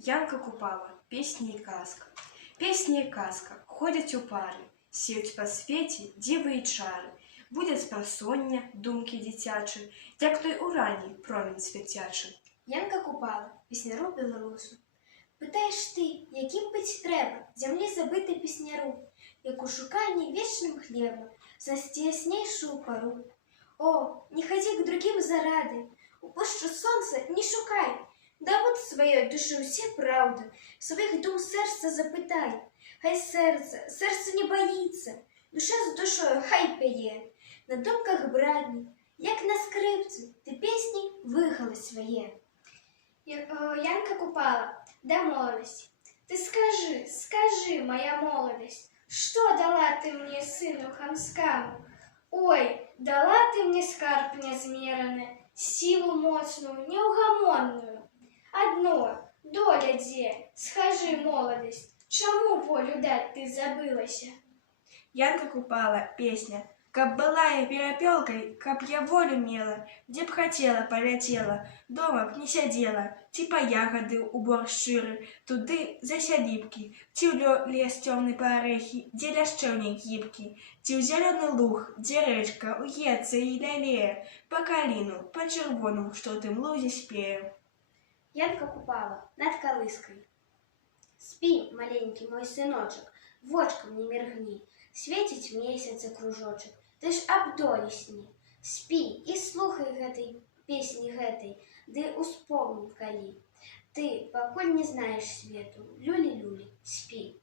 Янка Купала, песня і казка. Песня і казка ходять у пари, сіють па свеці діви і чари. Буде спросоння, думки дитячі, як той у рані промінь світячий. Янка Купала, пісняру білорусу. Питаєш ти, яким бить треба землі забити пісняру, як у шуканні вічним хлеба, знайти яснейшую пару. О, не ходи к другим заради, у пущу сонця не шукай, добудь своєї душі усі правди, своїх дум серця запитай. Хай серце не боїться, душа з душою хай п'є, на думках братні, як на скрипці, ти пісні вихали своє. Янка Купала, да молодость. Ты скажи, моя молодость, что дала ты мне, сыну хамскому? Ой, дала ты мне скарб незмеренный, силу моцную, неугомонную. Одно, доля де, скажи, молодость, чому волю дать ты забылася? Янка Купала, песня. Каб была я перапёлкой, каб я волю мела, где б хотела, полетела, дома б не сядзела, ці па ягады ў бор шчыры, туды за сялібкі, ці ў лес цёмны па арэхі, дзе ляшчэўнік гібкі, ці ў зялёны луг, дзе рэчка уецца і лялее, па каліну, па чырвону, што ў тым лузе спее. Янка Купала над колыской. Спи, маленький мой сыночек, вочком не мергни, светить месяца кружочек, ты ж аб долі сні. Спи і слухай гэтай песні гэтай, ды успомни калі. Ты пакуль не знаеш свету, люли-люли, спи.